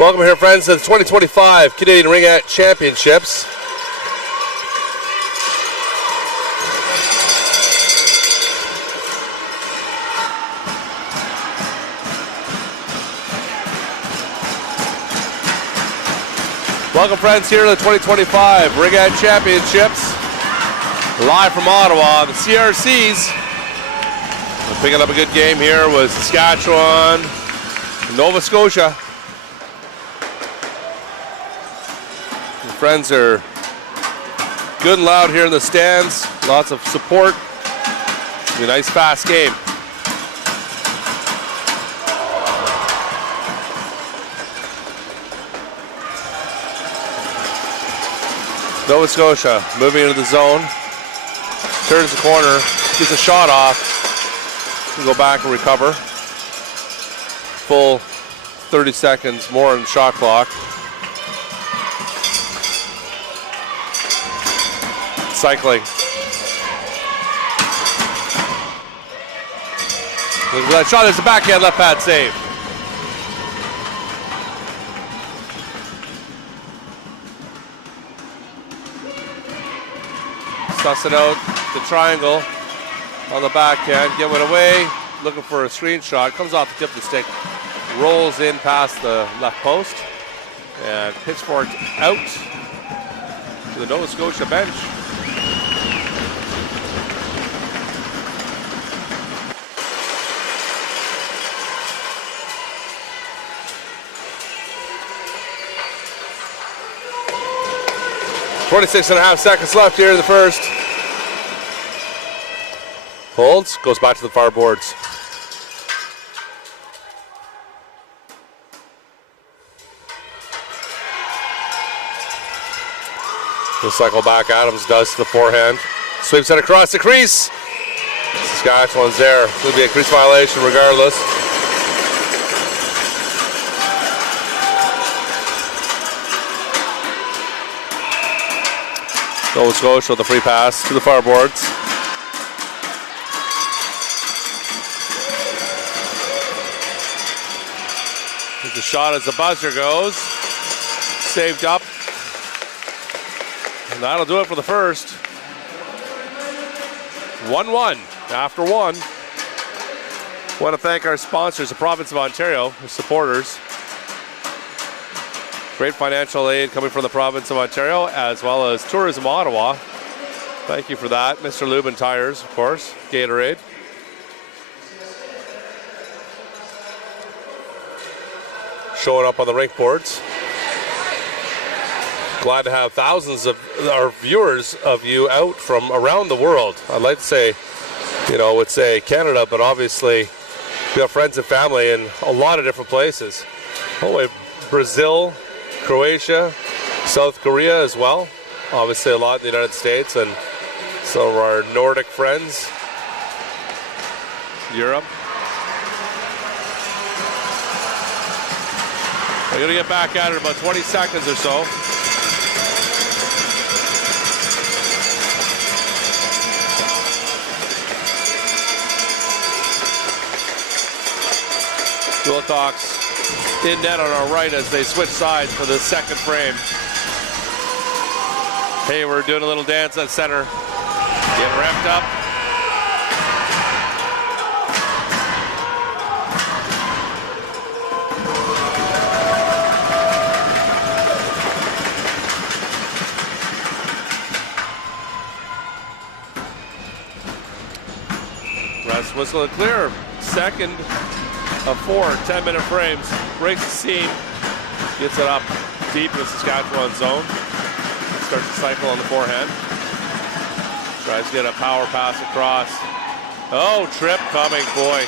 Welcome here, friends, to the 2025 Canadian Ring Championships. Welcome, friends, here to the 2025 Ring Championships. Live from Ottawa, the CRCs. We're picking up a good game here with Saskatchewan, Nova Scotia. The friends are good and loud here in the stands. Lots of support. It'll be a nice, fast game. Nova Scotia moving into the zone. Turns the corner, gets a shot off. Can go back and recover. Full 30 seconds more in the shot clock. Cycling. Look at that shot. There's a backhand left pad save. Sussing out the triangle on the backhand, give it away, looking for a screenshot, comes off the tip of the stick, rolls in past the left post, and pitchfork out to the Nova Scotia bench. .26.5 seconds left here in the first. Holds, goes back to the far boards. He'll cycle back, Adams does to the forehand. Sweeps it across the crease. Saskatchewan's there. It'll be a crease violation regardless. Nova Scotia with the free pass to the far boards. There's a shot as the buzzer goes. Saved up. And that'll do it for the first. 1-1 after one. I want to thank our sponsors, the province of Ontario, our supporters. Great financial aid coming from the province of Ontario, as well as Tourism Ottawa. Thank you for that. Mr. Lubin Tires, of course, Gatorade. Showing up on the rink boards. Glad to have thousands of our viewers of you out from around the world. I'd like to say, would say Canada, but obviously we have friends and family in a lot of different places. Oh, wait, Brazil, Croatia, South Korea as well. Obviously a lot in the United States and some of our Nordic friends. Europe. We're going to get back at it in about 20 seconds or so. Wilcox in net on our right as they switch sides for the second frame. Hayward doing a little dance at center. Getting revved up. Rest whistle and clear. Second of 4 10-minute frames. Breaks the seam. Gets it up deep in the Saskatchewan zone. Starts to cycle on the forehand. Tries to get a power pass across. Oh, trip coming, boy.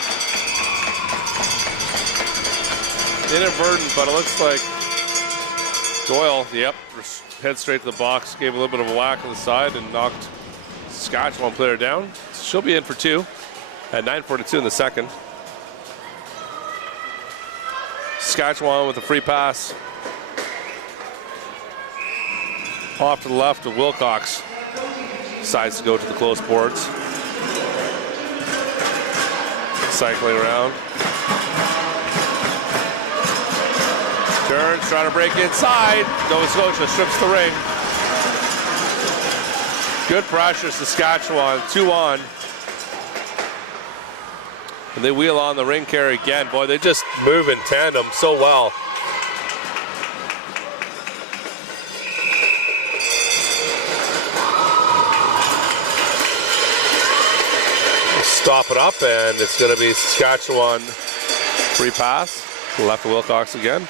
Inadvertent, but it looks like Doyle, yep, head straight to the box, gave a little bit of a whack on the side and knocked Saskatchewan player down. She'll be in for 2 at 9:42 in the second. Saskatchewan with a free pass. Off to the left of Wilcox. Decides to go to the close boards. Cycling around. Turns, trying to break inside. Nova Scotia strips the ring. Good pressure, Saskatchewan, 2 on. And they wheel on the ring carry again. Boy, they just move in tandem so well. Stop it up, and it's going to be Saskatchewan free pass. Left to Wilcox again.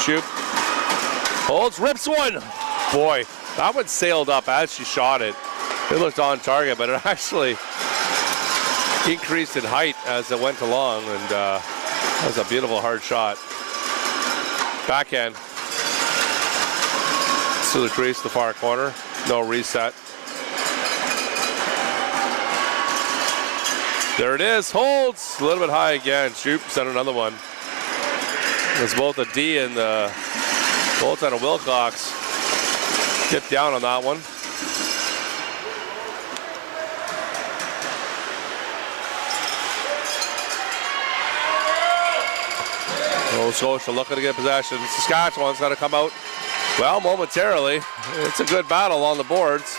Shoot. Holds, rips one. Boy, that one sailed up as she shot it. It looked on target, but it actually increased in height as it went along, and that was a beautiful hard shot. Backhand. To the crease, the far corner. No reset. There it is. Holds. A little bit high again. Shoot. Send another one. There's both a D and the goaltender of Wilcox. Get down on that one. Nova Scotia looking to get possession. Saskatchewan's got to come out, well, momentarily. It's a good battle on the boards.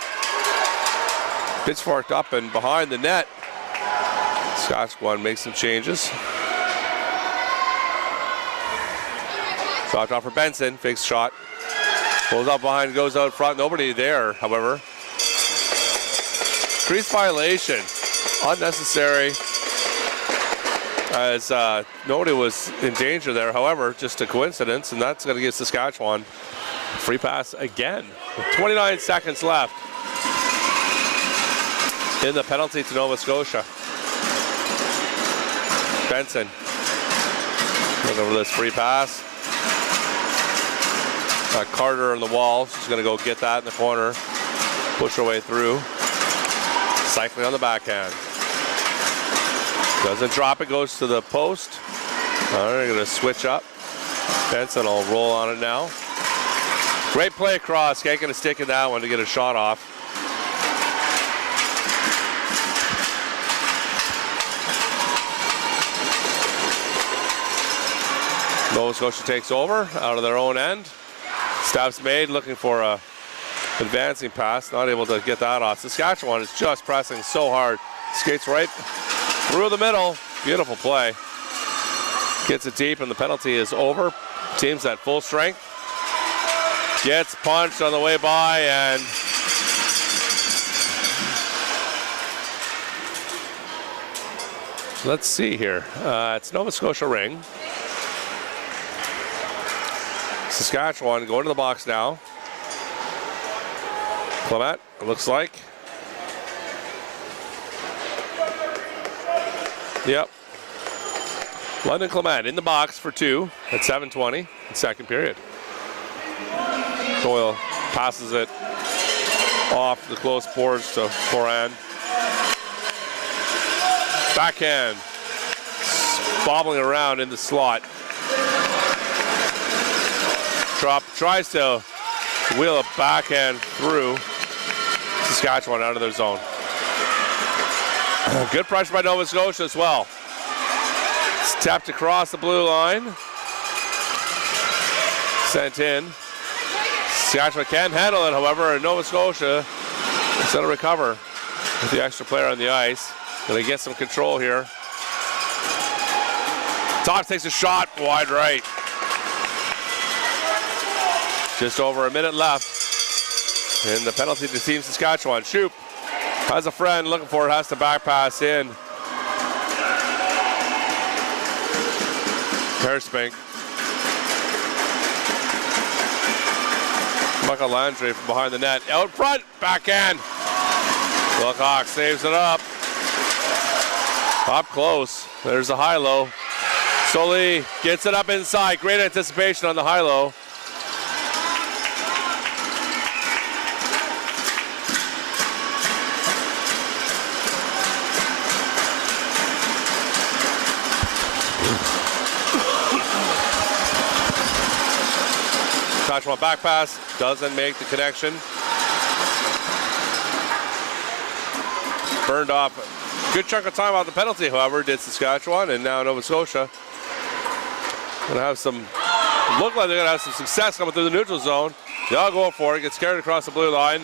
Pitchforked up and behind the net. Saskatchewan makes some changes. Shot off for Benson, fakes shot. Pulls up behind, goes out front. Nobody there, however. Crease violation, unnecessary, as nobody was in danger there. However, just a coincidence, and that's going to give Saskatchewan free pass again. With 29 seconds left in the penalty to Nova Scotia. Benson looking for this free pass. Carter on the wall. She's going to go get that in the corner. Push her way through. Cycling on the backhand. Doesn't drop it, goes to the post. They're going to switch up. Benson will roll on it now. Great play across. Can't get a stick in that one to get a shot off. Nova Scotia takes over out of their own end. Steps made, looking for a advancing pass, not able to get that off. Saskatchewan is just pressing so hard. Skates right through the middle. Beautiful play. Gets it deep, and the penalty is over. Team's at full strength. Gets punched on the way by, and let's see here. It's Nova Scotia ring. Saskatchewan going to the box now. Clement, it looks like. Yep. London Clement in the box for 2 at 7:20 in second period. Doyle passes it off the close boards to forehand. Backhand. Bobbling around in the slot. Tries to wheel a backhand through. Saskatchewan out of their zone. Good pressure by Nova Scotia as well. It's tapped across the blue line. Sent in. Saskatchewan can't handle it, however, and Nova Scotia is going to recover with the extra player on the ice. Going to get some control here. Tops takes a shot wide right. Just over a minute left in the penalty to Team Saskatchewan. Shoop has a friend looking for it, has to back pass in. Hairspink. Michael Landry from behind the net. Out front, backhand. Wilcox saves it up. Up close. There's the high-low. Soli gets it up inside. Great anticipation on the high-low. Saskatchewan back pass, doesn't make the connection. Burned off a good chunk of time on the penalty, however, did Saskatchewan, and now Nova Scotia gonna have some, look like they're gonna have some success coming through the neutral zone. They all go for it, gets carried across the blue line.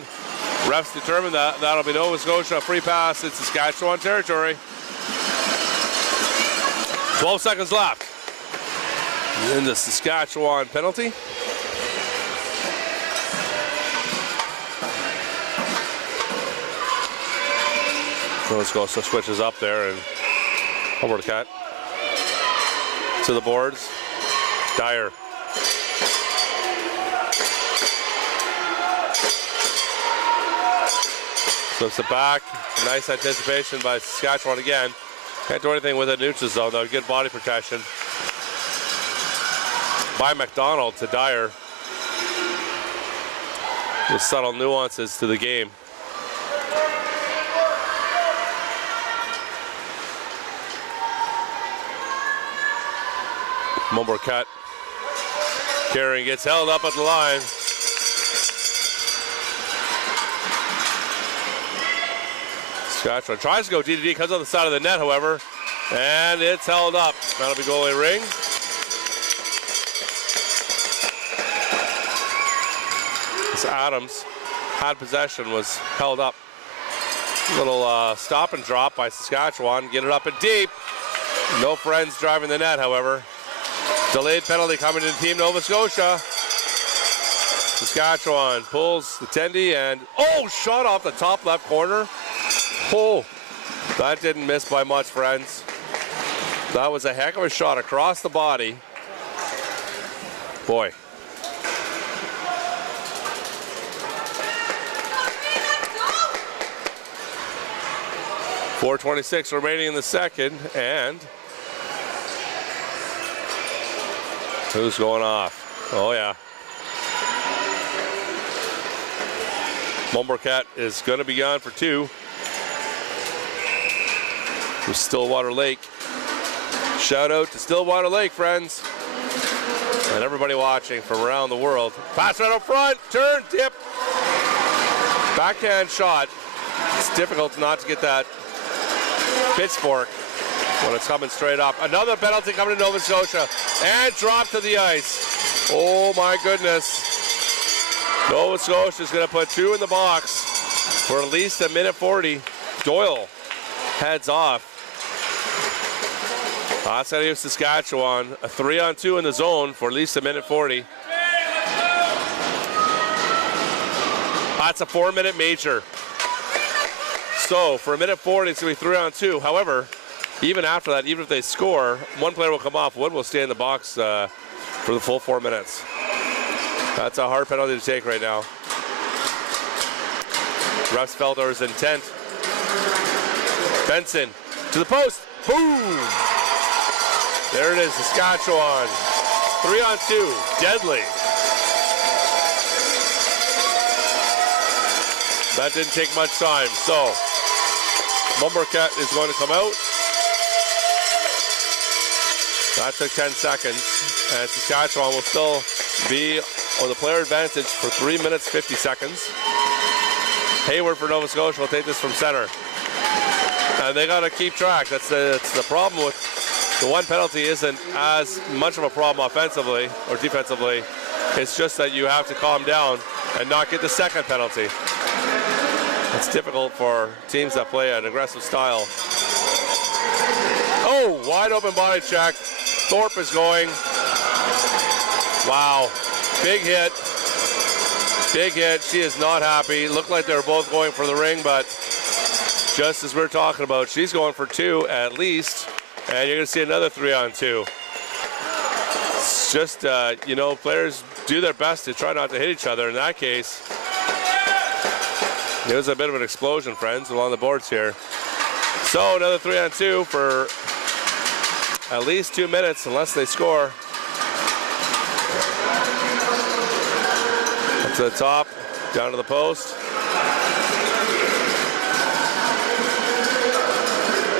Refs determine that that'll be Nova Scotia, free pass in Saskatchewan territory. 12 seconds left in the Saskatchewan penalty. Nova Scotia switches up there and over the cut to the boards. Dyer. Flips it back. Nice anticipation by Saskatchewan again. Can't do anything with a neutral zone though. Good body protection by McDonald to Dyer. With subtle nuances to the game. Mumber cut. Carrying gets held up at the line. Saskatchewan tries to go D to D, comes on the side of the net, however, and it's held up. That'll be goalie Ring. As Adams had possession, was held up. Little stop and drop by Saskatchewan. Get it up and deep. No friends driving the net, however. Delayed penalty coming to Team Nova Scotia. Saskatchewan pulls the tendy and, oh, shot off the top left corner. Oh, that didn't miss by much, friends. That was a heck of a shot across the body. Boy. .426 remaining in the second, and who's going off? Oh, yeah. Mumbercat is going to be on for two. For Stillwater Lake. Shout out to Stillwater Lake, friends. And everybody watching from around the world. Pass right up front, turn, tip. Backhand shot. It's difficult not to get that pitchfork when it's coming straight up. Another penalty coming to Nova Scotia. And drop to the ice. Oh my goodness. Nova Scotia is going to put two in the box for at least a minute 40. Doyle heads off. That's out of Saskatchewan. A 3-on-2 in the zone for at least a minute 40. That's a 4-minute major. So for a minute 40, it's going to be 3-on-2. However, even after that, even if they score, one player will come off. One will stay in the box for the full 4 minutes. That's a hard penalty to take right now. Refs felt there was intent. Benson to the post. Boom! There it is, Saskatchewan. 3-on-2, deadly. That didn't take much time. So, Mumbercat is going to come out. That took 10 seconds. And Saskatchewan will still be on the player advantage for 3 minutes, 50 seconds. Hayward for Nova Scotia will take this from center. And they got to keep track. That's the problem with the one penalty. Isn't as much of a problem offensively or defensively. It's just that you have to calm down and not get the second penalty. It's difficult for teams that play an aggressive style. Oh, wide open body check. Thorpe is going. Wow, big hit. Big hit. She is not happy. Looked like they were both going for the ring, but just as we're talking about, she's going for two at least, and you're going to see another 3-on-2. It's just, you know, players do their best to try not to hit each other. In that case, it was a bit of an explosion, friends, along the boards here. So another 3-on-2 for at least 2 minutes, unless they score. Up to the top, down to the post.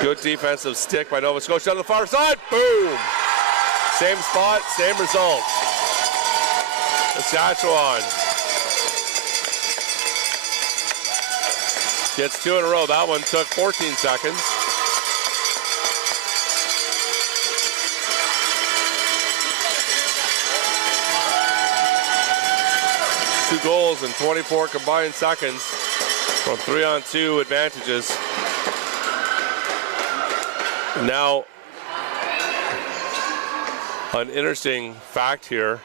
Good defensive stick by Nova Scotia on the far side. Boom! Same spot, same result. Saskatchewan gets 2 in a row. That one took 14 seconds. Two goals in 24 combined seconds from 3-on-2 advantages. Now, an interesting fact here.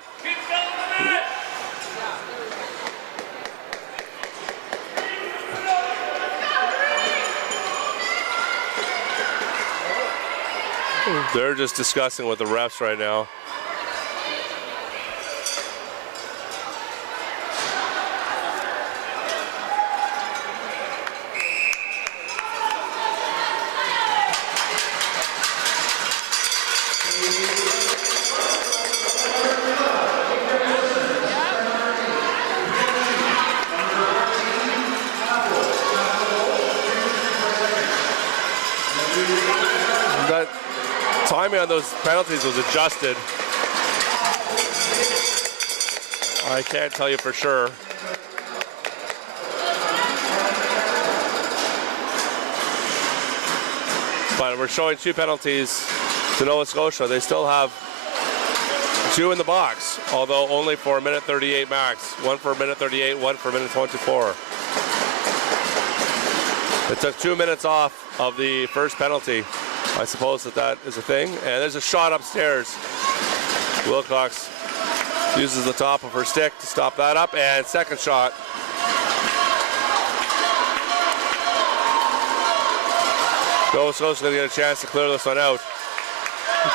They're just discussing with the refs right now. That timing on those penalties was adjusted. I can't tell you for sure. But we're showing 2 penalties to Nova Scotia. They still have 2 in the box, although only for 1:38 max. 1 for 1:38, 1 for 1:24. It took 2 minutes off of the first penalty. I suppose that is a thing. And there's a shot upstairs. Wilcox uses the top of her stick to stop that up. And second shot. Nova Scotia's going to get a chance to clear this one out.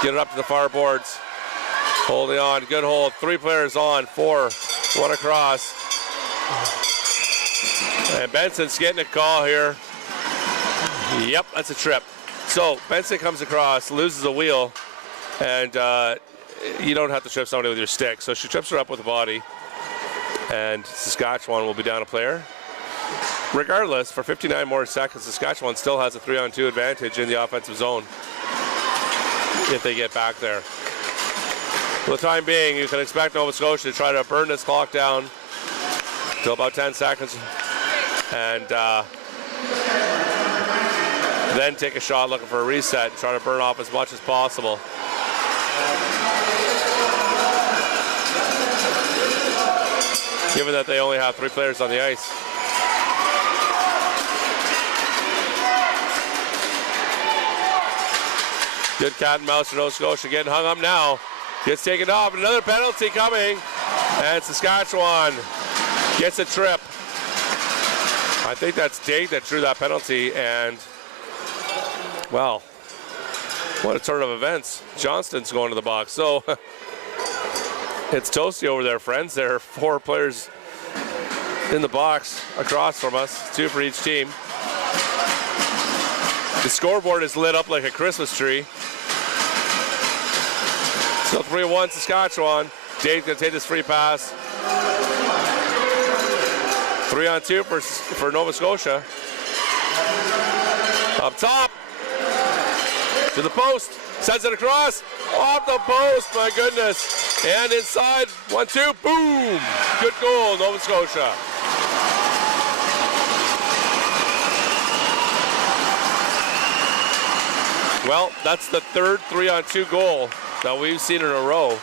Get it up to the far boards. Holding on. Good hold. 3 players on. 4. 1 across. And Benson's getting a call here. Yep, that's a trip. So Benson comes across, loses a wheel, and you don't have to trip somebody with your stick. So she trips her up with the body, and Saskatchewan will be down a player. Regardless, for 59 more seconds, Saskatchewan still has a 3-on-2 advantage in the offensive zone if they get back there. For the time being, you can expect Nova Scotia to try to burn this clock down to about 10 seconds, and then take a shot looking for a reset and try to burn off as much as possible. Given that they only have 3 players on the ice. Good cat and mouse for Nova Scotia, getting hung up now. Gets taken off, another penalty coming. And Saskatchewan gets a trip. I think that's Dave that drew that penalty, and well, what a turn of events. Johnston's going to the box. So it's toasty over there, friends. There are 4 players in the box across from us, 2 for each team. The scoreboard is lit up like a Christmas tree. So 3-1 Saskatchewan. Dave's going to take this free pass. 3-on-2 for Nova Scotia. Up top. To the post, sends it across, off the post, my goodness. And inside, 1-2, boom! Good goal, Nova Scotia. Well, that's the 3rd 3-on-2 goal that we've seen in a row.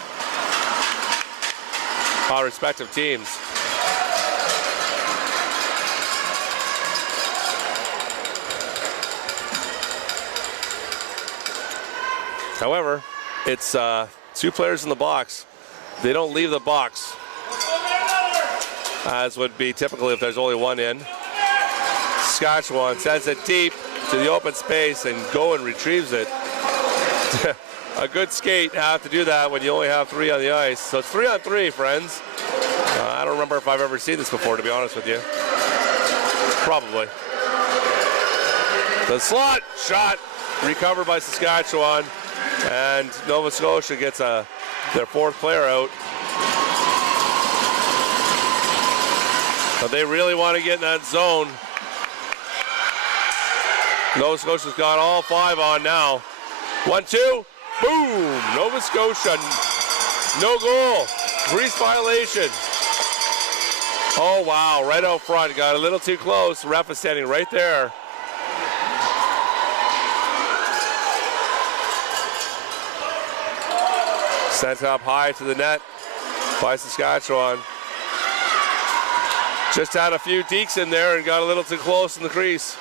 Our respective teams. However, it's 2 players in the box. They don't leave the box, as would be typical if there's only 1 in. Saskatchewan sends it deep to the open space and go and retrieves it. A good skate have to do that when you only have 3 on the ice. So it's 3-on-3, friends. I don't remember if I've ever seen this before, to be honest with you. Probably. The slot shot recovered by Saskatchewan. And Nova Scotia gets their 4th player out. But they really want to get in that zone. Nova Scotia's got all 5 on now. 1-2, boom! Nova Scotia, no goal. Grease violation. Oh, wow, right out front. Got a little too close. Ref is standing right there. Sent up high to the net by Saskatchewan. Just had a few dekes in there and got a little too close in the crease.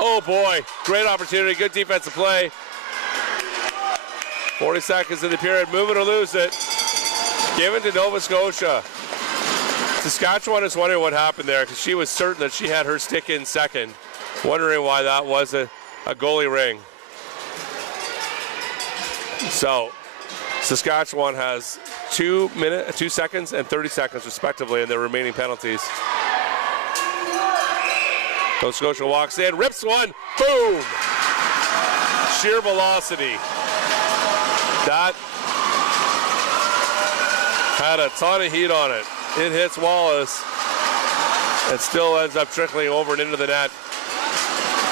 Oh boy, great opportunity, good defensive play. 40 seconds in the period, move it or lose it. Given to Nova Scotia. Saskatchewan is wondering what happened there because she was certain that she had her stick in second. Wondering why that was a goalie ring. So, Saskatchewan has 2 seconds and 30 seconds respectively in their remaining penalties. Nova Scotia walks in, rips one, boom! Sheer velocity. That had a ton of heat on it. It hits Wallace. It still ends up trickling over and into the net.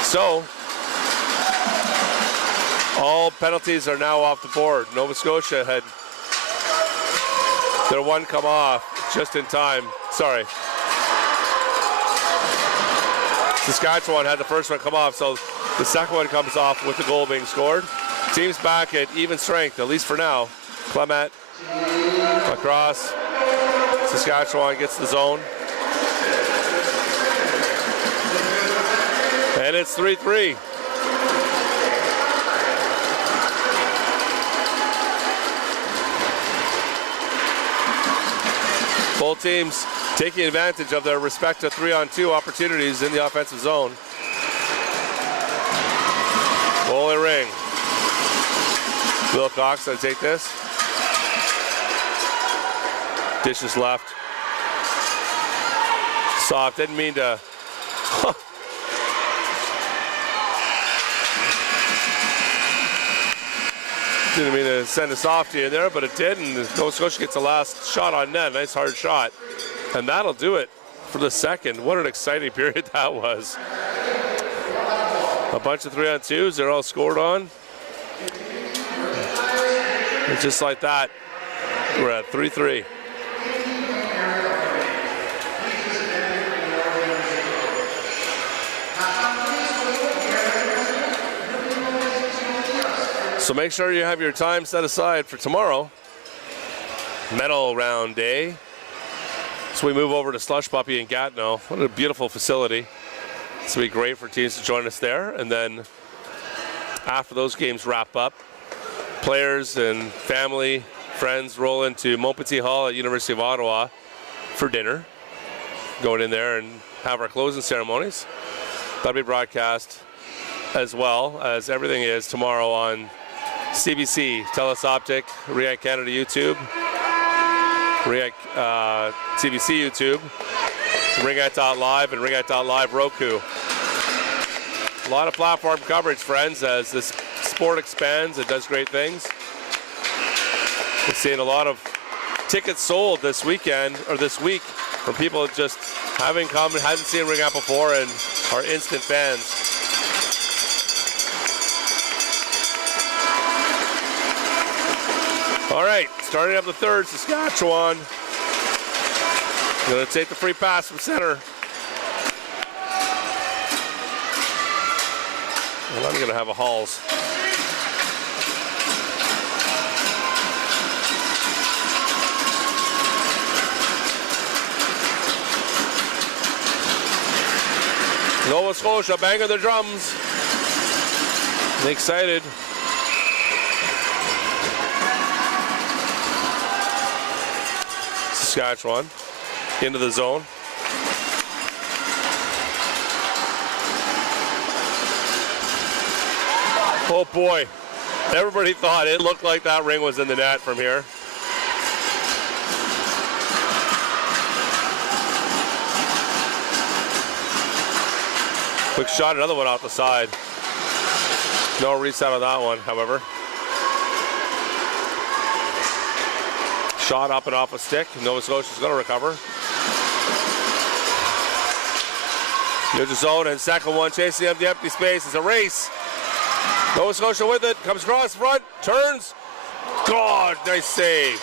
So, all penalties are now off the board. Nova Scotia had their one come off just in time. Sorry. Saskatchewan had the first one come off, so the second one comes off with the goal being scored. Teams back at even strength, at least for now. Clement across. Saskatchewan gets the zone. And it's 3-3. Both teams taking advantage of their respective 3-on-2 opportunities in the offensive zone. Goalie ring. Wilcox gonna take this. Dishes left. Soft, didn't mean to. Didn't mean to send a softie in there, but it did, and Nova Scotia gets the last shot on net. Nice hard shot. And that'll do it for the second. What an exciting period that was. A bunch of 3-on-2s, they're all scored on. And just like that, we're at 3-3. So make sure you have your time set aside for tomorrow. Medal round day. So we move over to Slush Puppy in Gatineau. What a beautiful facility. This will be great for teams to join us there. And then after those games wrap up, players and family, friends roll into Montpetit Hall at University of Ottawa for dinner. Going in there and have our closing ceremonies. That'll be broadcast as well as everything is tomorrow on CBC, TELUS Optic, Realty Canada YouTube, CBC YouTube, Ringite.live, and Ringite.live Roku. A lot of platform coverage, friends, as this sport expands and does great things. We're seeing a lot of tickets sold this weekend, or this week, from people just having come and hadn't seen Ringite before and are instant fans. All right, starting up the third, Saskatchewan. Gonna take the free pass from center. And I'm gonna have a Halls. Nova Scotia banging their drums. They excited. Saskatchewan into the zone. Oh boy, everybody thought it looked like that ring was in the net from here. Quick shot, another one off the side. No reset on that one, however. Shot up and off a stick. Nova Scotia's going to recover. Neutral zone and SK1 chasing up the empty space. It's a race. Nova Scotia with it. Comes across front. Turns. God, nice save.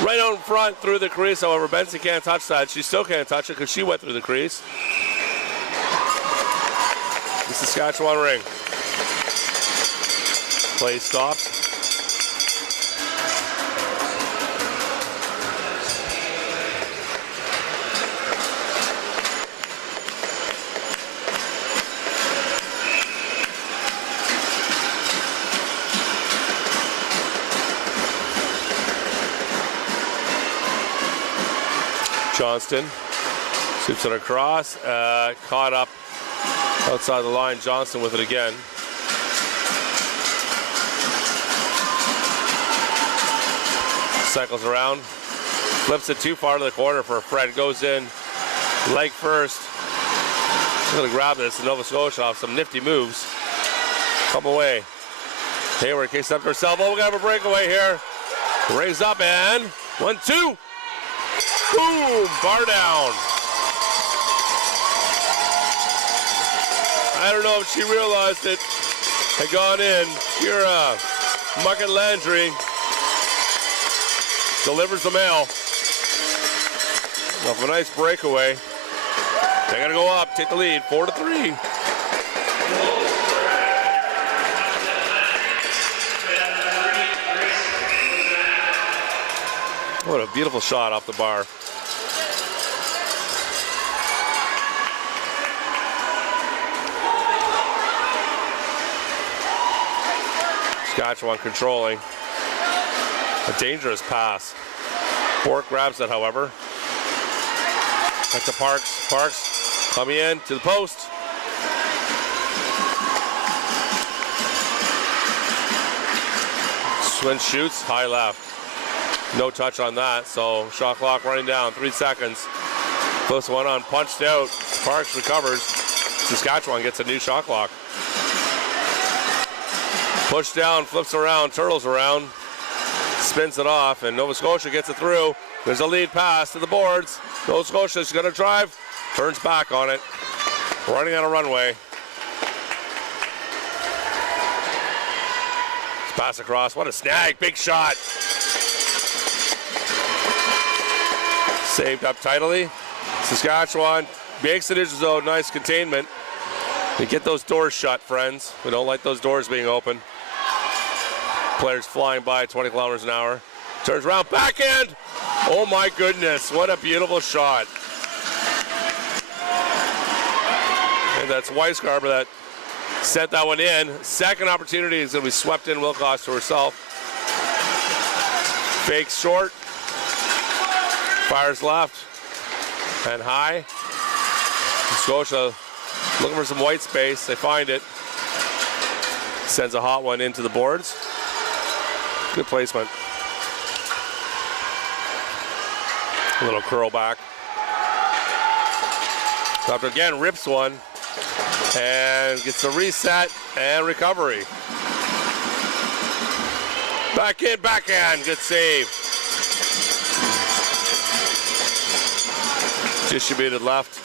Right out in front through the crease. However, Benson can't touch that. She still can't touch it because she went through the crease. The Saskatchewan Rink. Play stopped. Johnston shoots it across, caught up outside the line. Johnston with it again. Cycles around, flips it too far to the corner for Fred. Goes in, leg first. Going to grab this. Nova Scotia off some nifty moves. Come away. Hayward kicks up to herself. Oh, we got a breakaway here. Raised up and 1-2. Boom! Bar down. I don't know if she realized it had gone in. Here, Muckett Landry delivers the mail. Off a nice breakaway. They got to go up, take the lead, 4-3. What a beautiful shot off the bar. Saskatchewan controlling. A dangerous pass. Bork grabs it, however. That's to Parks. Parks coming in to the post. Swin shoots, high left. No touch on that, so shot clock running down, 3 seconds. Close one on, punched out. Parks recovers. Saskatchewan gets a new shot clock. Pushed down, flips around, turtles around, spins it off, and Nova Scotia gets it through. There's a lead pass to the boards. Nova Scotia's gonna drive, turns back on it. Running on a runway. Pass across, what a snag, big shot. Saved up tidily. Saskatchewan makes it into zone, nice containment. They get those doors shut, friends. We don't like those doors being open. Players flying by 20 kilometers an hour. Turns around, backhand. Oh my goodness, what a beautiful shot. And that's Weisgarber that sent that one in. Second opportunity is going to be swept in Wilcox to herself. Fakes short. Fires left and high. Scotia looking for some white space. They find it. Sends a hot one into the boards. Good placement. A little curl back. After again, rips one and gets the reset and recovery. Back in, backhand, good save. Distributed left.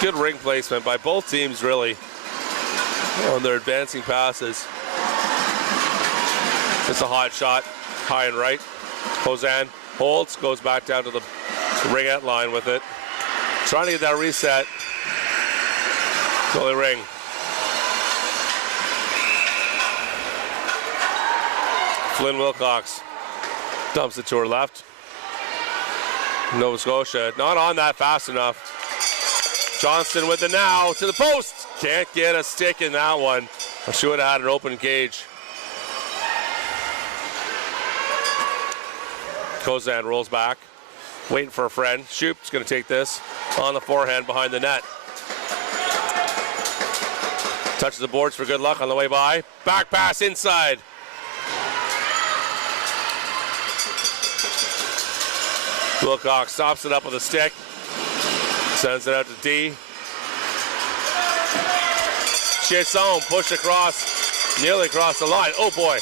Good ring placement by both teams, really, on their advancing passes. It's a hot shot, high and right. Hosan holds, goes back down to the ringette line with it. Trying to get that reset. Goalie Ring. Flynn Wilcox dumps it to her left. Nova Scotia not on that fast enough. Johnston with it now to the post. Can't get a stick in that one. She would have had an open cage. Kozan rolls back, waiting for a friend. Shoop's going to take this on the forehand behind the net. Touches the boards for good luck on the way by. Back pass inside. Wilcox stops it up with a stick. Sends it out to D. Chasson push across, nearly across the line. Oh boy.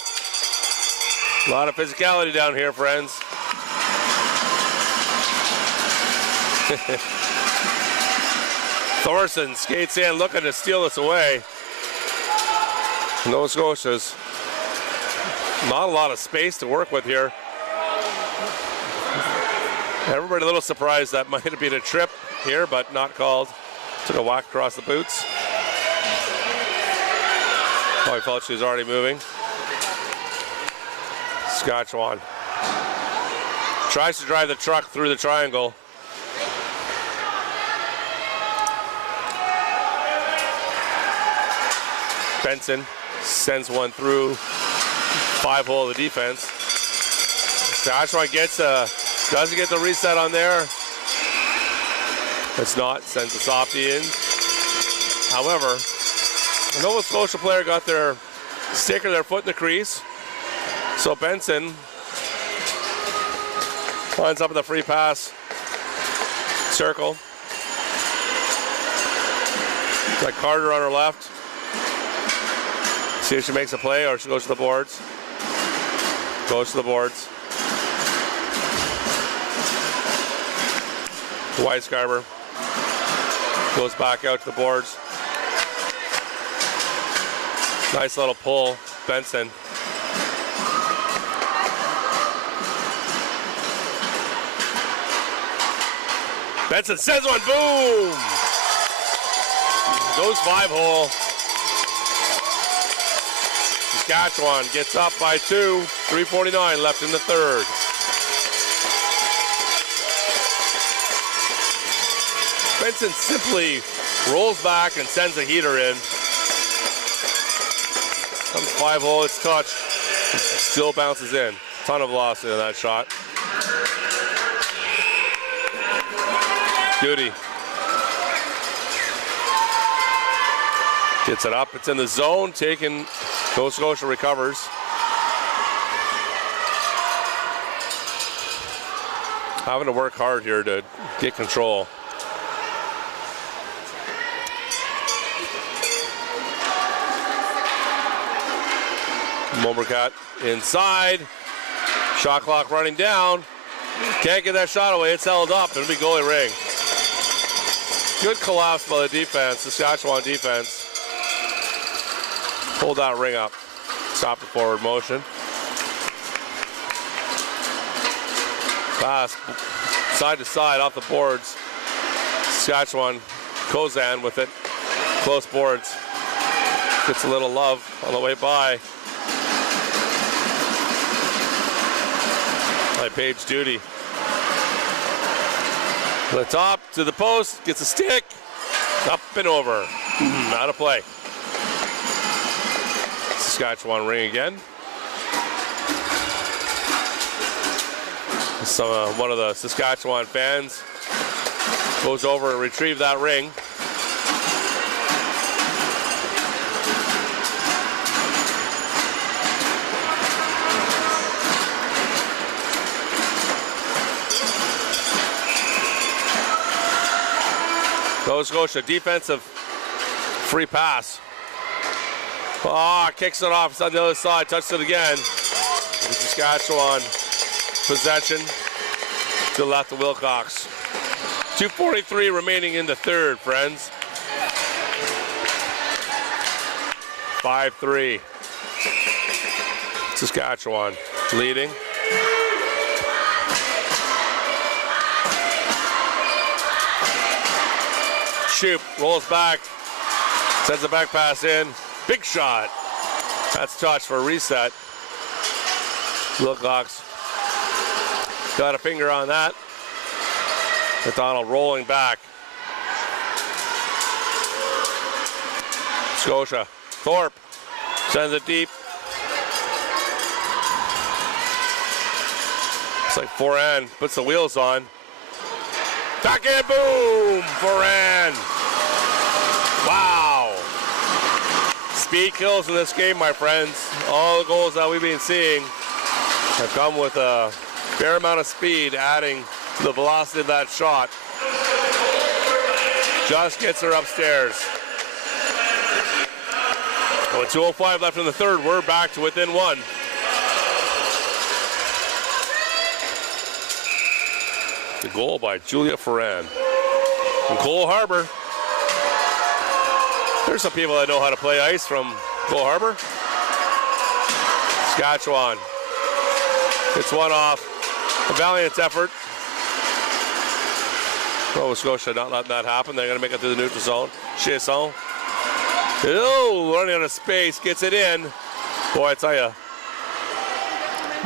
A lot of physicality down here, friends. Thorson skates in, looking to steal this away. Nova Scotia's not a lot of space to work with here. Everybody a little surprised that might have been a trip here, but not called. Took a whack across the boots. Probably felt she was already moving. Saskatchewan tries to drive the truck through the triangle. Benson sends one through. 5-hole of the defense. Saskatchewan doesn't get the reset on there. It's not, sends a softie in. However, the Nova Scotia player got their stick or their foot in the crease. So Benson lines up in the free pass circle. Got Carter on her left. See if she makes a play or she goes to the boards. Goes to the boards. Weisgarber goes back out to the boards. Nice little pull, Benson. Benson sends one, boom! Goes 5-hole. Saskatchewan gets up by 2, 3:49 left in the third. Benson simply rolls back and sends a heater in. Comes 5-hole, it's touched. Still bounces in. Ton of velocity in that shot. Duty. Gets it up, it's in the zone, taken. Nova Scotia recovers. Having to work hard here to get control. Mombercat inside. Shot clock running down. Can't get that shot away. It's held up. It'll be goalie Ring. Good collapse by the defense, Saskatchewan defense. Pulled that Ring up. Stop the forward motion. Pass side to side off the boards. Saskatchewan, Kozan with it. Close boards. Gets a little love on the way by. By Page Duty. From the top to the post, gets a stick. Up and over. Out of play. Saskatchewan Ring again. One of the Saskatchewan fans goes over and retrieve that ring. Nova Scotia defensive free pass. Kicks it off. It's on the other side. Touched it again. Saskatchewan possession to the left of Wilcox. 2:43 remaining in the third, friends. 5-3. Saskatchewan leading. Shoop rolls back, sends a back pass in. Big shot. That's touched for a reset. Wilcox got a finger on that. McDonald rolling back. Scotia. Thorpe sends it deep. It's like Foran puts the wheels on. Backhand boom! Foran. Wow. Speed kills in this game, my friends. All the goals that we've been seeing have come with a fair amount of speed, adding the velocity of that shot. Just gets her upstairs. With 2:05 left in the third, we're back to within one. The goal by Julia Ferran. From Cole Harbour. There's some people that know how to play ice from Cole Harbour. Saskatchewan gets one off. A valiant effort. Nova Scotia not letting that happen. They're going to make it through the neutral zone. Chiasson. Oh, running out of space. Gets it in. Boy, I tell you.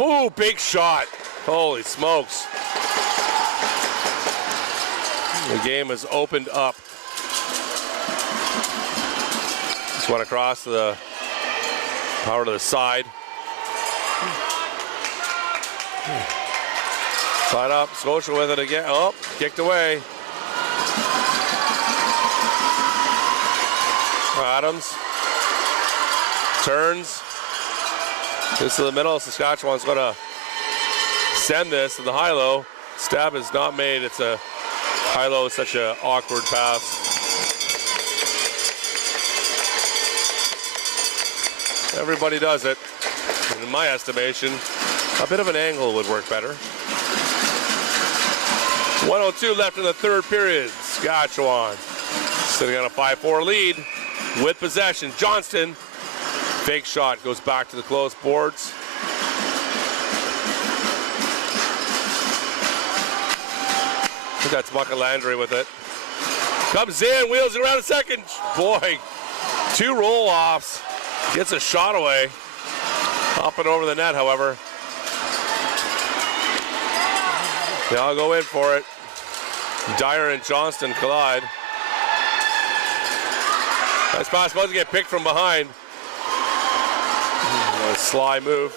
Ooh, big shot. Holy smokes. The game has opened up. Just went across to the power to the side. Side up, Scotia with it again. Oh, kicked away. Adams turns. This to the middle. Saskatchewan's going to send this to the high-low. Stab is not made. It's a high-low is such an awkward pass. Everybody does it. And in my estimation, a bit of an angle would work better. 1:02 left in the third period. Saskatchewan sitting on a 5-4 lead with possession. Johnston, fake shot, goes back to the close boards. I think that's Bucket Landry with it. Comes in, wheels it around a second. Boy, two roll-offs. Gets a shot away. Up and over the net, however. Yeah, I'll go in for it. Dyer and Johnston collide. Nice pass, supposed to get picked from behind. A sly move.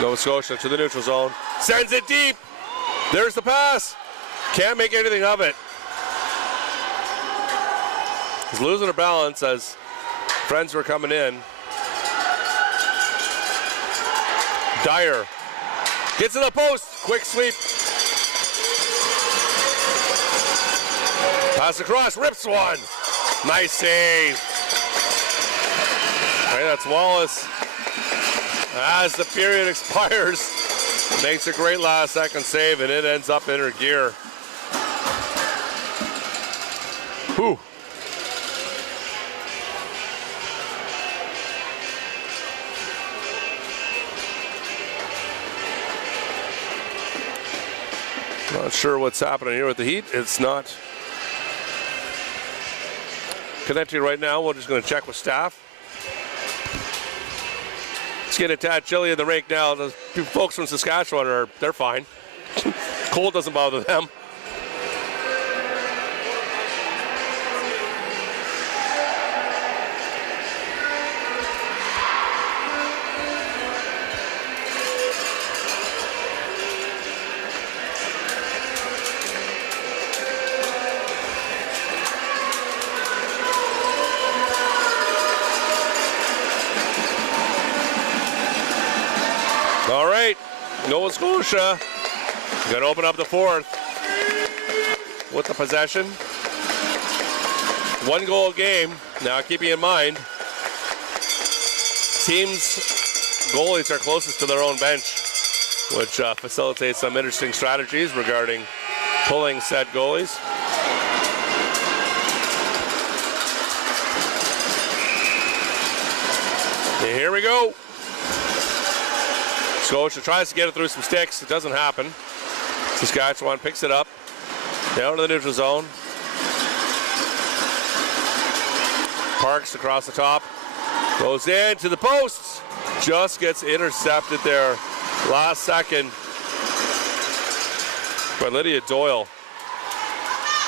Nova Scotia to the neutral zone. Sends it deep. There's the pass. Can't make anything of it. He's losing her balance as friends were coming in. Dyer gets to the post. Quick sweep. Pass across. Rips one. Nice save. All right, that's Wallace. As the period expires, makes a great last second save, and it ends up in her gear. Whew. Not sure what's happening here with the heat. It's not connecting right now. We're just going to check with staff. It's getting a tad chilly in the rink now. The folks from Saskatchewan they're fine. Cold doesn't bother them. All right, Nova Scotia going to open up the fourth with the possession. 1 goal game. Now keeping in mind, teams' goalies are closest to their own bench, which facilitates some interesting strategies regarding pulling said goalies. And here we go. Scotia tries to get it through some sticks. It doesn't happen. Saskatchewan picks it up. Down to the neutral zone. Parks across the top. Goes in to the posts. Just gets intercepted there. Last second. But Lydia Doyle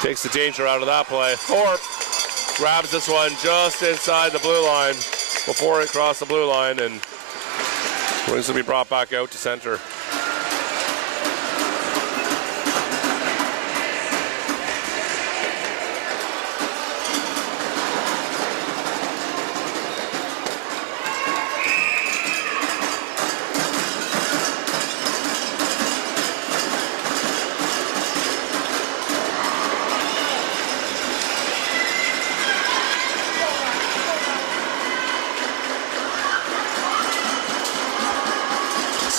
takes the danger out of that play. Thorpe grabs this one just inside the blue line before it crossed the blue line, and wings will be brought back out to center.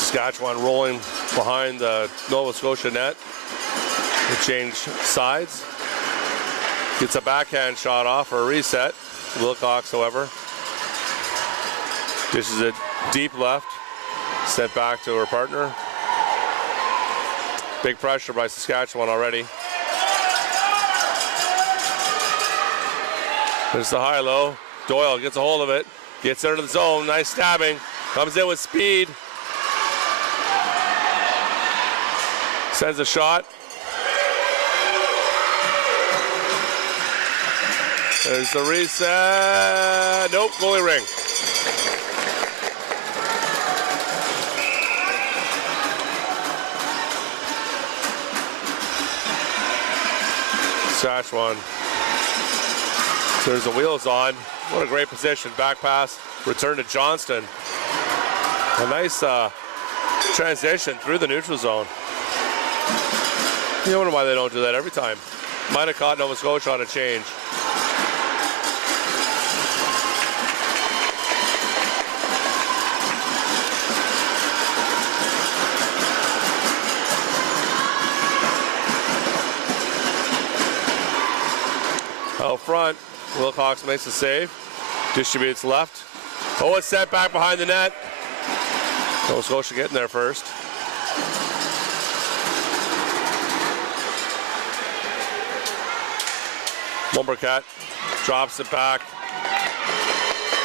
Saskatchewan rolling behind the Nova Scotia net. They change sides. Gets a backhand shot off or a reset. Wilcox, however, dishes it deep left. Sent back to her partner. Big pressure by Saskatchewan already. There's the high-low. Doyle gets a hold of it. Gets into the zone. Nice stabbing. Comes in with speed. Sends a shot. There's the reset. Nope, goalie ring. Saskatchewan. There's the wheels on. What a great position. Back pass. Return to Johnston. A nice transition through the neutral zone. You wonder why they don't do that every time. Might have caught Nova Scotia on a change. Out front, Wilcox makes a save. Distributes left. Oh, it's set back behind the net. Nova Scotia getting there first. Lumbercat drops it back.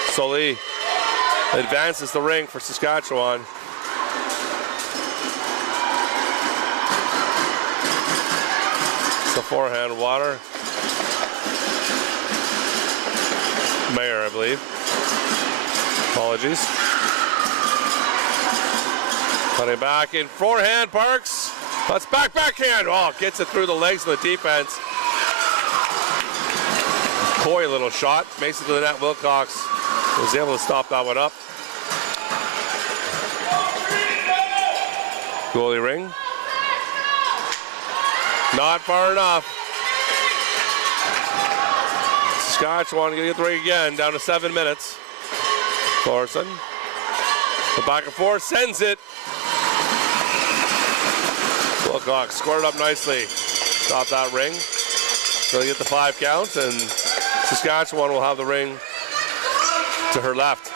Sully advances the ring for Saskatchewan. It's the forehand water. Mayer, I believe. Apologies. Cutting back in forehand, Parks. That's backhand. Oh, gets it through the legs of the defense. Coy little shot. Makes it to the net. Wilcox was able to stop that one up. Goalie ring. Not far enough. Saskatchewan gonna get the ring again, down to 7 minutes. Thorson, the back and forth, sends it. Wilcox scored up nicely. Stop that ring. So they get the 5 count, and Saskatchewan will have the ring to her left.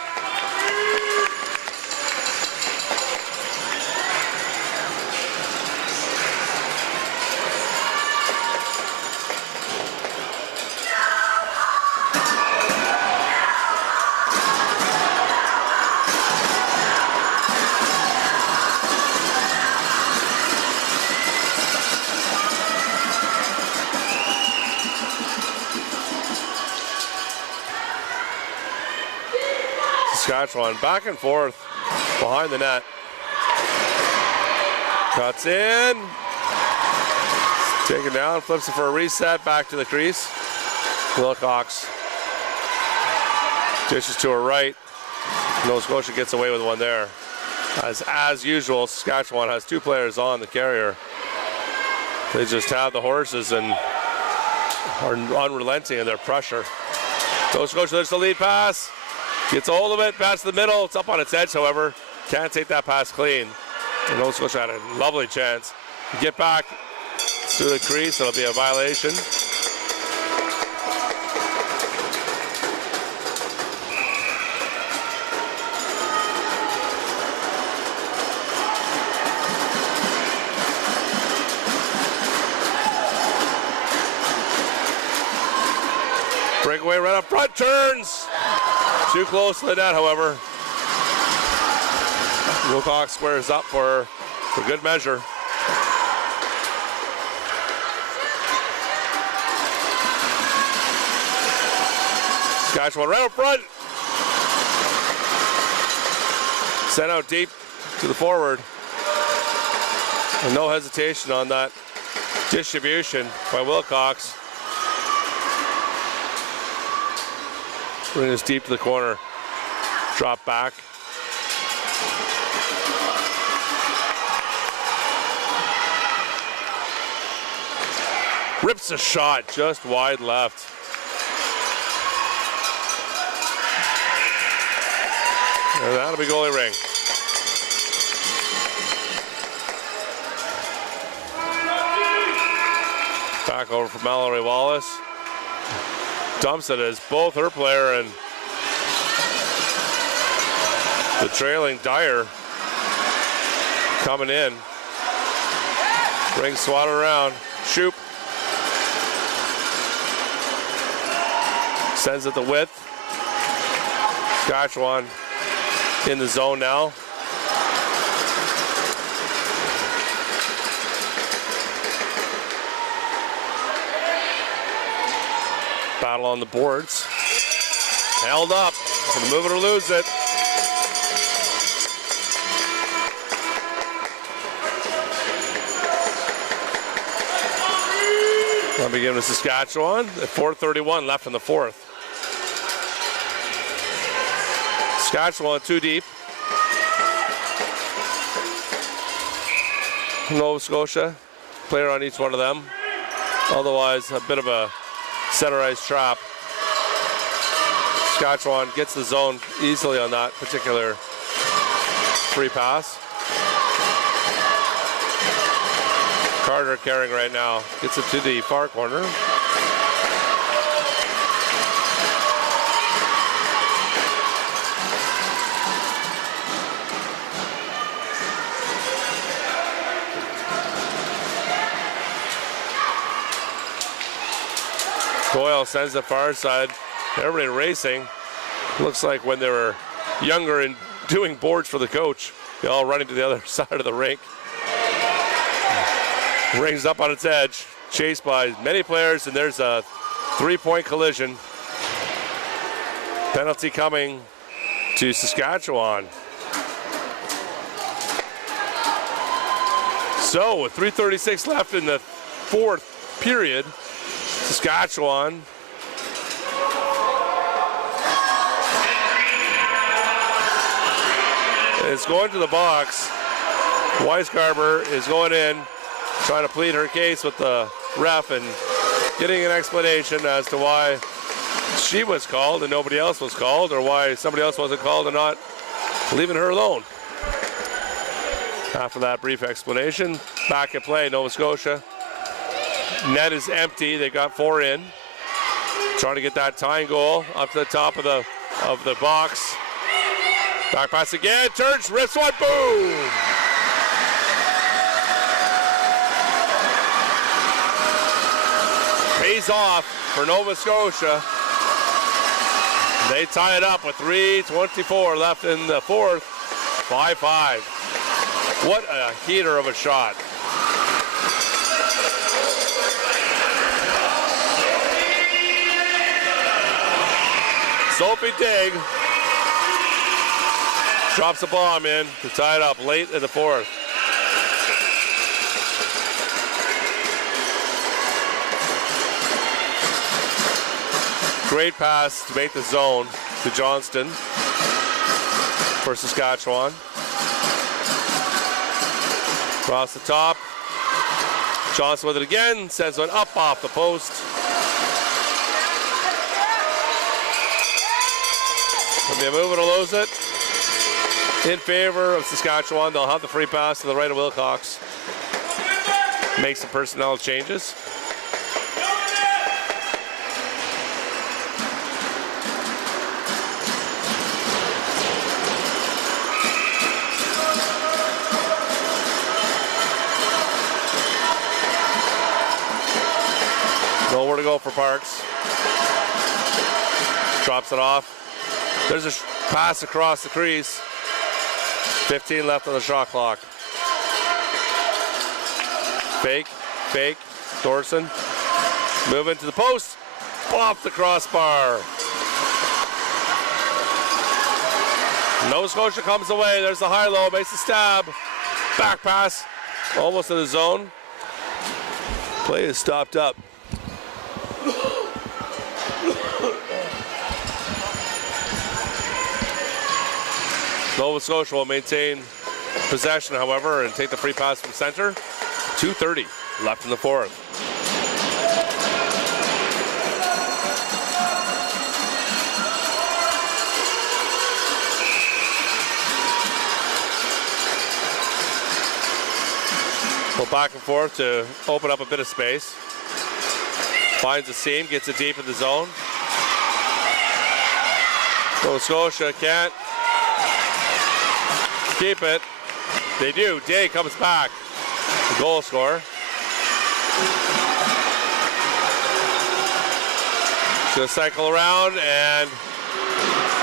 Saskatchewan back and forth behind the net. Cuts in. Taken down, flips it for a reset, back to the crease. Wilcox dishes to her right. Nova Scotia gets away with one there. As usual, Saskatchewan has 2 players on the carrier. They just have the horses and are unrelenting in their pressure. Nova Scotia, there's the lead pass. Gets a hold of it, pass to the middle. It's up on its edge, however. Can't take that pass clean. And Nova Scotia had a lovely chance. Get back to the crease, it'll be a violation. Breakaway right up front, turns. Too close to the net, however. Wilcox squares up for good measure. Saskatchewan right up front. Sent out deep to the forward. And no hesitation on that distribution by Wilcox. Bring this deep to the corner. Drop back. Rips a shot just wide left. And that'll be goalie ring. Back over for Mallory Wallace. Dumps it as both her player and the trailing Dyer coming in. Ring swatted around. Shoop. Sends it the width. Saskatchewan in the zone now. Battle on the boards. Held up. Gonna move it or lose it. I'll begin with Saskatchewan at 4:31 left in the fourth. Saskatchewan too deep. Nova Scotia, player on each one of them. Otherwise, a bit of a centerized trap. Saskatchewan gets the zone easily on that particular free pass. Carter carrying right now. Gets it to the far corner. Doyle sends the far side. Everybody racing. Looks like when they were younger and doing boards for the coach. They all running to the other side of the rink. Rings up on its edge. Chased by many players, and there's a three-point collision. Penalty coming to Saskatchewan. So with 3:36 left in the fourth period, Saskatchewan is going to the box. Weisgarber is going in, trying to plead her case with the ref and getting an explanation as to why she was called and nobody else was called, or why somebody else wasn't called and not leaving her alone. After that brief explanation, back at play, Nova Scotia. Net is empty. They got four in. Trying to get that tying goal up to the top of the box. Back pass again. Turns, wrist one, boom! Pays off for Nova Scotia. They tie it up with 3:24 left in the fourth. 5-5. What a heater of a shot. Sophie Digg drops a bomb in to tie it up late in the fourth. Great pass to make the zone to Johnston for Saskatchewan. Across the top. Johnston with it again. Sends one up off the post. Could be a move it or lose it. In favor of Saskatchewan. They'll have the free pass to the right of Wilcox. Make some personnel changes. Nowhere to go for Parks. Drops it off. There's a pass across the crease. 15 left on the shot clock. Fake. Thorson. Moving to the post. Off the crossbar. Nova Scotia comes away. There's the high-low. Makes the stab. Back pass. Almost in the zone. Play is stopped up. Nova Scotia will maintain possession, however, and take the free pass from center. 2:30 left in the fourth. Go back and forth to open up a bit of space. Finds a seam, gets it deep in the zone. Nova Scotia can't keep it. They do. Day comes back. The goal scorer. Gonna cycle around and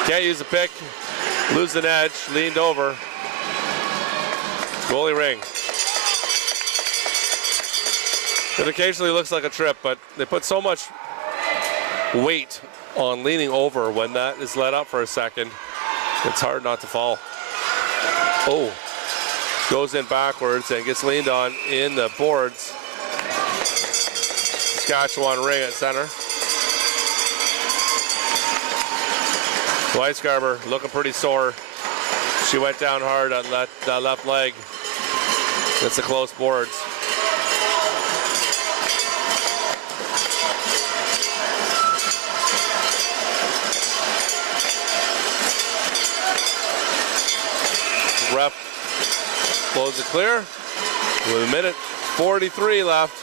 can't use the pick. Lose an edge. Leaned over. Goalie Ring. It occasionally looks like a trip, but they put so much weight on leaning over when that is let up for a second. It's hard not to fall. Oh, goes in backwards and gets leaned on in the boards. Saskatchewan Ring at center. Weisgarber looking pretty sore. She went down hard on that left leg. It's the close boards. Ref blows it clear with 1:43 left.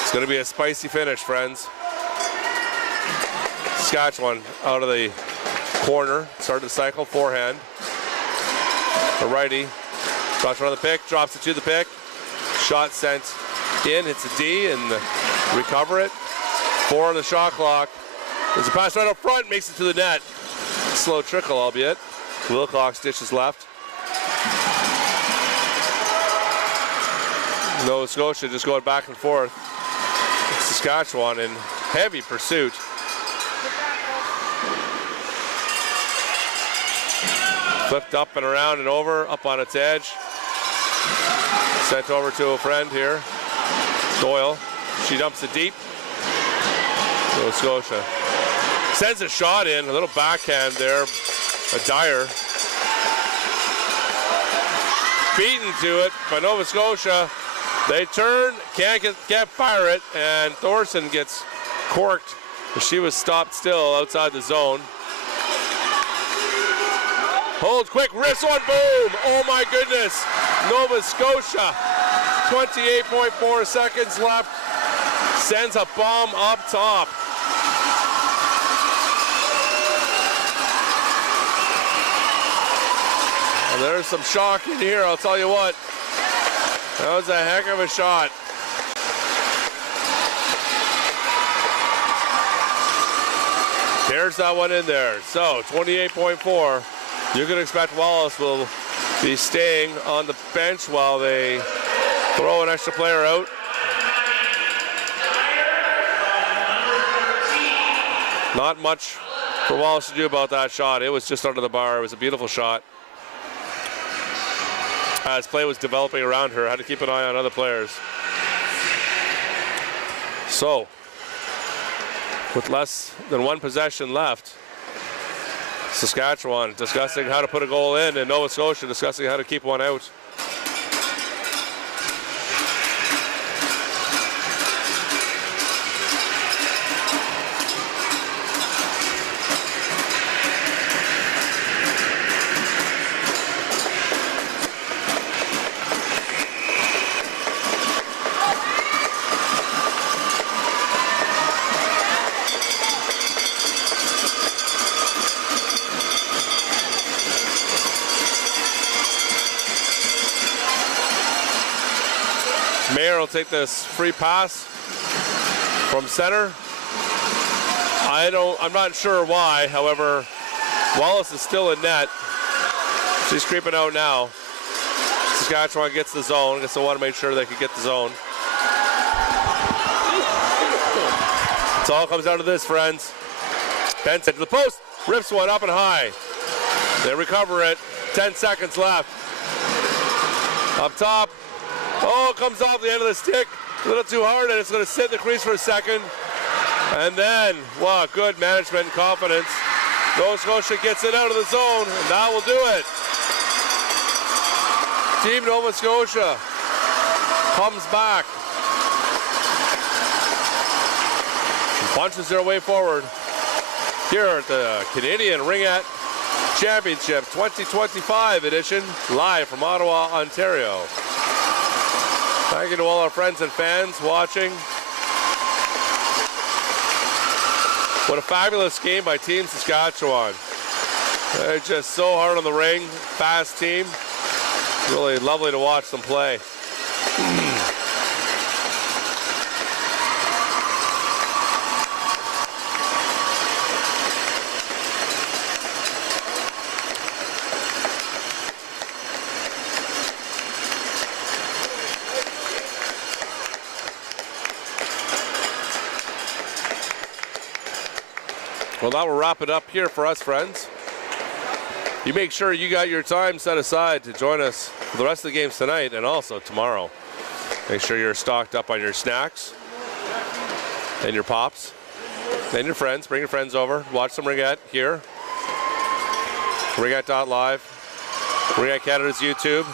It's going to be a spicy finish, friends. Saskatchewan out of the corner, starting to cycle, forehand. The righty drops around the pick, drops it to the pick. Shot sent in, hits a D and recover it. 4 on the shot clock. There's a pass right up front, makes it to the net. Slow trickle, albeit. Wilcox dishes left. Nova Scotia just going back and forth. Saskatchewan in heavy pursuit. Flipped up and around and over, up on its edge. Sent over to a friend here. Doyle. She dumps it deep. Nova Scotia. Sends a shot in, a little backhand there. A Dyer. Beaten to it by Nova Scotia. They turn, can't fire it, and Thorson gets corked. She was stopped still outside the zone. Holds quick, wrist one, boom! Oh my goodness! Nova Scotia, 28.4 seconds left. Sends a bomb up top. And there's some shock in here, I'll tell you what. That was a heck of a shot. There's that one in there. So 28.4. You can expect Wallace will be staying on the bench while they throw an extra player out. Not much for Wallace to do about that shot. It was just under the bar. It was a beautiful shot. As play was developing around her, had to keep an eye on other players. So, with less than one possession left, Saskatchewan discussing how to put a goal in, and Nova Scotia discussing how to keep one out. Mayer will take this free pass from center. I'm not sure why, however, Wallace is still in net. She's creeping out now. Saskatchewan gets the zone. I guess they want to make sure they can get the zone. It all comes down to this, friends. Benson to the post, rips one up and high. They recover it, 10 seconds left. Up top. Oh, it comes off the end of the stick a little too hard, and it's going to sit in the crease for a second. And then, wow, good management and confidence. Nova Scotia gets it out of the zone, and that will do it. Team Nova Scotia comes back. And punches their way forward here at the Canadian Ringette Championship 2025 edition, live from Ottawa, Ontario. Thank you to all our friends and fans watching. What a fabulous game by Team Saskatchewan. They're just so hard on the ring, fast team. Really lovely to watch them play. Well, that will wrap it up here for us, friends. You make sure you got your time set aside to join us for the rest of the games tonight and also tomorrow. Make sure you're stocked up on your snacks and your pops and your friends. Bring your friends over. Watch some Ringette here. Ringette.live. Ringette Canada's YouTube.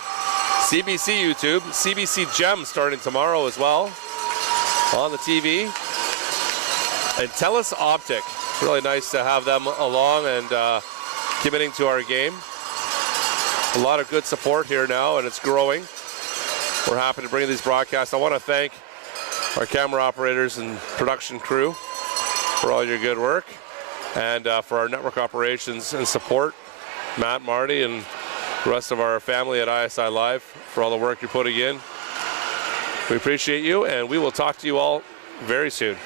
CBC YouTube. CBC Gem starting tomorrow as well on the TV. And TELUS Optic. Really nice to have them along and committing to our game. A lot of good support here now, and it's growing. We're happy to bring these broadcasts. I want to thank our camera operators and production crew for all your good work, and for our network operations and support, Matt, Marty, and the rest of our family at ISI Live for all the work you're putting in. We appreciate you, and we will talk to you all very soon.